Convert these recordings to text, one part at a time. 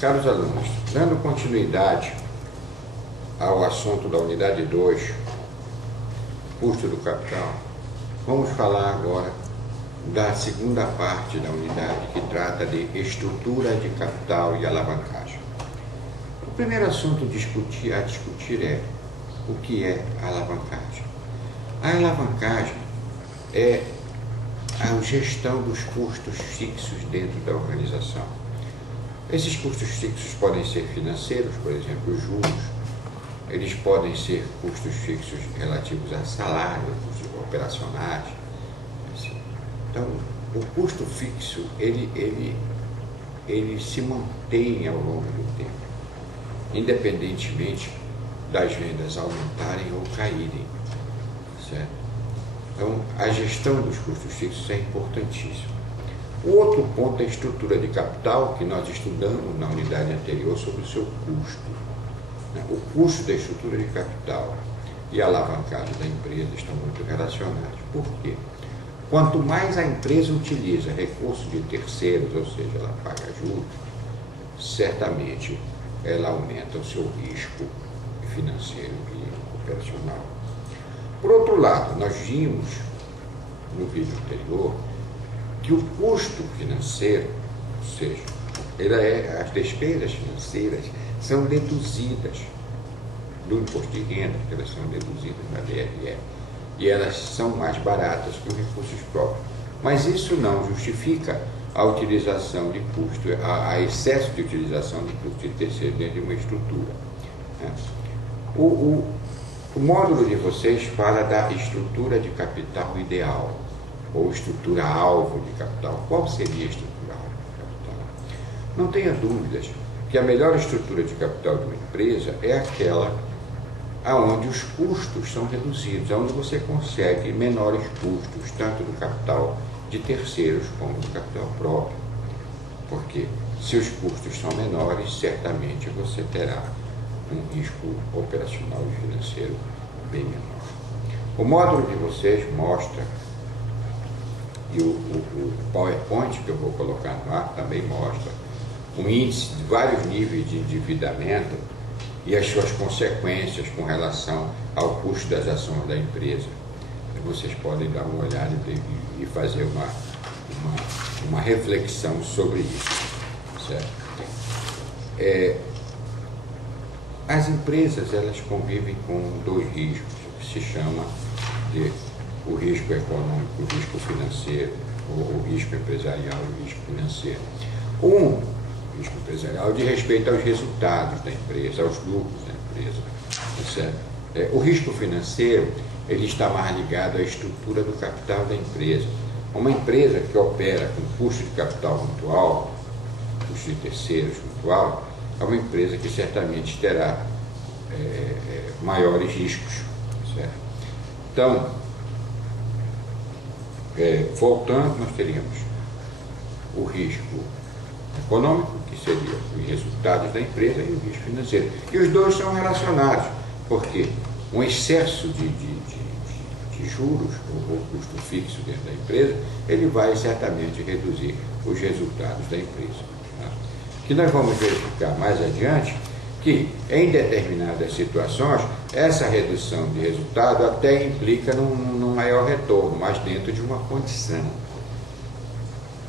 Caros alunos, dando continuidade ao assunto da unidade 2, custo do capital, vamos falar agora da segunda parte da unidade, que trata de estrutura de capital e alavancagem. O primeiro assunto a discutir é o que é a alavancagem. A alavancagem é a gestão dos custos fixos dentro da organização. Esses custos fixos podem ser financeiros, por exemplo, os juros. Eles podem ser custos fixos relativos a salário, custos operacionais. Então, o custo fixo, ele se mantém ao longo do tempo, independentemente das vendas aumentarem ou caírem, certo? Então, a gestão dos custos fixos é importantíssima. O outro ponto é a estrutura de capital, que nós estudamos na unidade anterior sobre o seu custo. O custo da estrutura de capital e a alavancagem da empresa estão muito relacionados. Por quê? Quanto mais a empresa utiliza recursos de terceiros, ou seja, ela paga juros, certamente ela aumenta o seu risco financeiro e operacional. Por outro lado, nós vimos no vídeo anterior que o custo financeiro, ou seja, as despesas financeiras são deduzidas do imposto de renda, porque elas são deduzidas na DRE, e elas são mais baratas que os recursos próprios. Mas isso não justifica a utilização de custo, a excesso de utilização de custo de terceiro dentro de uma estrutura. O módulo de vocês fala da estrutura de capital ideal, ou estrutura alvo de capital. Qual seria a estrutura alvo de capital? Não tenha dúvidas que a melhor estrutura de capital de uma empresa é aquela onde os custos são reduzidos, onde você consegue menores custos, tanto do capital de terceiros como do capital próprio. Porque se os custos são menores, certamente você terá um risco operacional e financeiro bem menor. O módulo de vocês mostra, e o PowerPoint que eu vou colocar no ar também mostra, um índice de vários níveis de endividamento e as suas consequências com relação ao custo das ações da empresa. Vocês podem dar uma olhada e fazer uma reflexão sobre isso, certo? As empresas, elas convivem com dois riscos, que se chama de o risco econômico, o risco financeiro, ou o risco empresarial e o risco financeiro. Risco empresarial de respeito aos resultados da empresa, aos lucros da empresa, certo? O risco financeiro, ele está mais ligado à estrutura do capital da empresa. Uma empresa que opera com custo de capital muito alto, custo de terceiros muito alto, é uma empresa que certamente terá maiores riscos, certo? Então, voltando, nós teríamos o risco econômico, que seria os resultados da empresa, e o risco financeiro. E os dois são relacionados, porque um excesso de juros, ou custo fixo dentro da empresa, ele vai certamente reduzir os resultados da empresa. Tá? Que nós vamos verificar mais adiante que, em determinadas situações, essa redução de resultado até implica num maior retorno, mas dentro de uma condição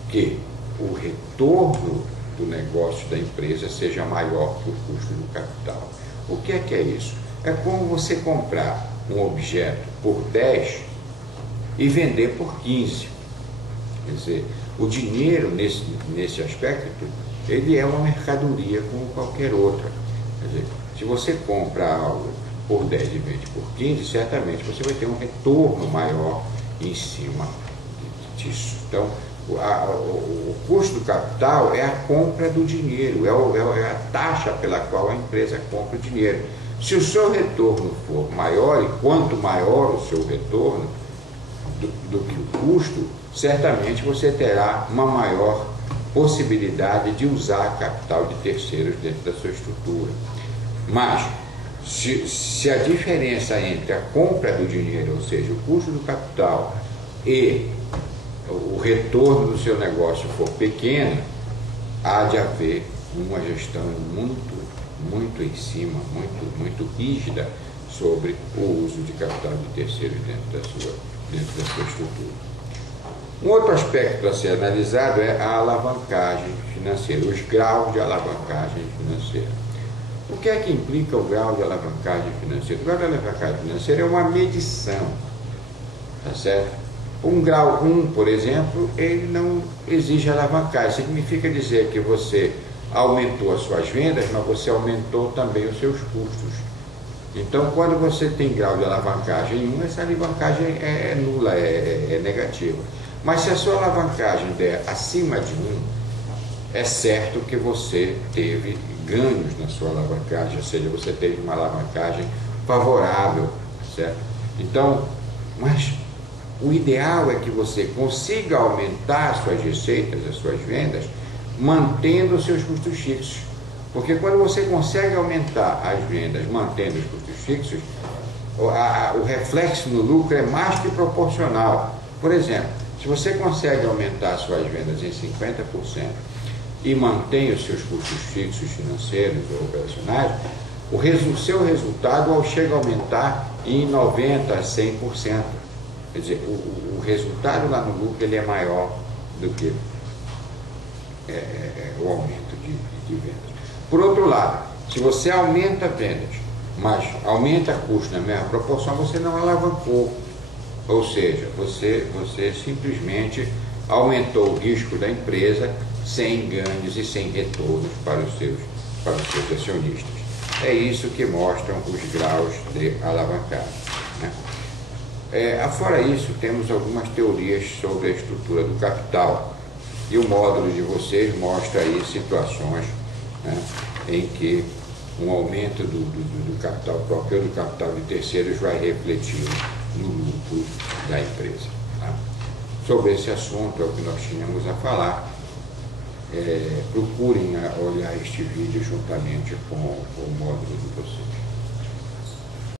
que o retorno do negócio da empresa seja maior que o custo do capital. O que é isso? É como você comprar um objeto por 10 e vender por 15. Quer dizer, o dinheiro nesse aspecto, ele é uma mercadoria como qualquer outra. Quer dizer, se você compra algo por 10 e vende por 15, certamente você vai ter um retorno maior em cima disso. Então, o custo do capital é a compra do dinheiro, é a taxa pela qual a empresa compra o dinheiro. Se o seu retorno for maior, e quanto maior o seu retorno do que o custo, certamente você terá uma maior possibilidade de usar capital de terceiros dentro da sua estrutura. Mas, se a diferença entre a compra do dinheiro, ou seja, o custo do capital, e o retorno do seu negócio for pequeno, há de haver uma gestão muito em cima, muito rígida sobre o uso de capital de terceiros dentro da sua estrutura. Um outro aspecto a ser analisado é a alavancagem financeira, os graus de alavancagem financeira. O que é que implica o grau de alavancagem financeira? O grau de alavancagem financeira é uma medição, tá certo? Um grau 1, por exemplo, ele não exige alavancagem. Significa dizer que você aumentou as suas vendas, mas você aumentou também os seus custos. Então, quando você tem grau de alavancagem 1, essa alavancagem é nula, é negativa. Mas se a sua alavancagem der acima de 1, é certo que você teve ganhos na sua alavancagem, ou seja, você teve uma alavancagem favorável, certo? Então, mas o ideal é que você consiga aumentar as suas receitas, as suas vendas, mantendo os seus custos fixos. Porque quando você consegue aumentar as vendas mantendo os custos fixos, o reflexo no lucro é mais que proporcional. Por exemplo, se você consegue aumentar as suas vendas em 50% e mantém os seus custos fixos financeiros ou operacionais, o seu resultado chega a aumentar em 90% a 100%. Quer dizer, o resultado lá no lucro ele é maior do que o aumento de vendas. Por outro lado, se você aumenta vendas, mas aumenta custo na mesma proporção, você não alavancou. Ou seja, você simplesmente aumentou o risco da empresa sem ganhos e sem retornos para os seus acionistas. É isso que mostram os graus de alavancagem, né? Afora isso, temos algumas teorias sobre a estrutura do capital. E o módulo de vocês mostra aí situações, né, em que um aumento do capital próprio ou do capital de terceiros vai refletir no lucro da empresa. Tá? Sobre esse assunto é o que nós tínhamos a falar. Procurem olhar este vídeo juntamente com o módulo de vocês.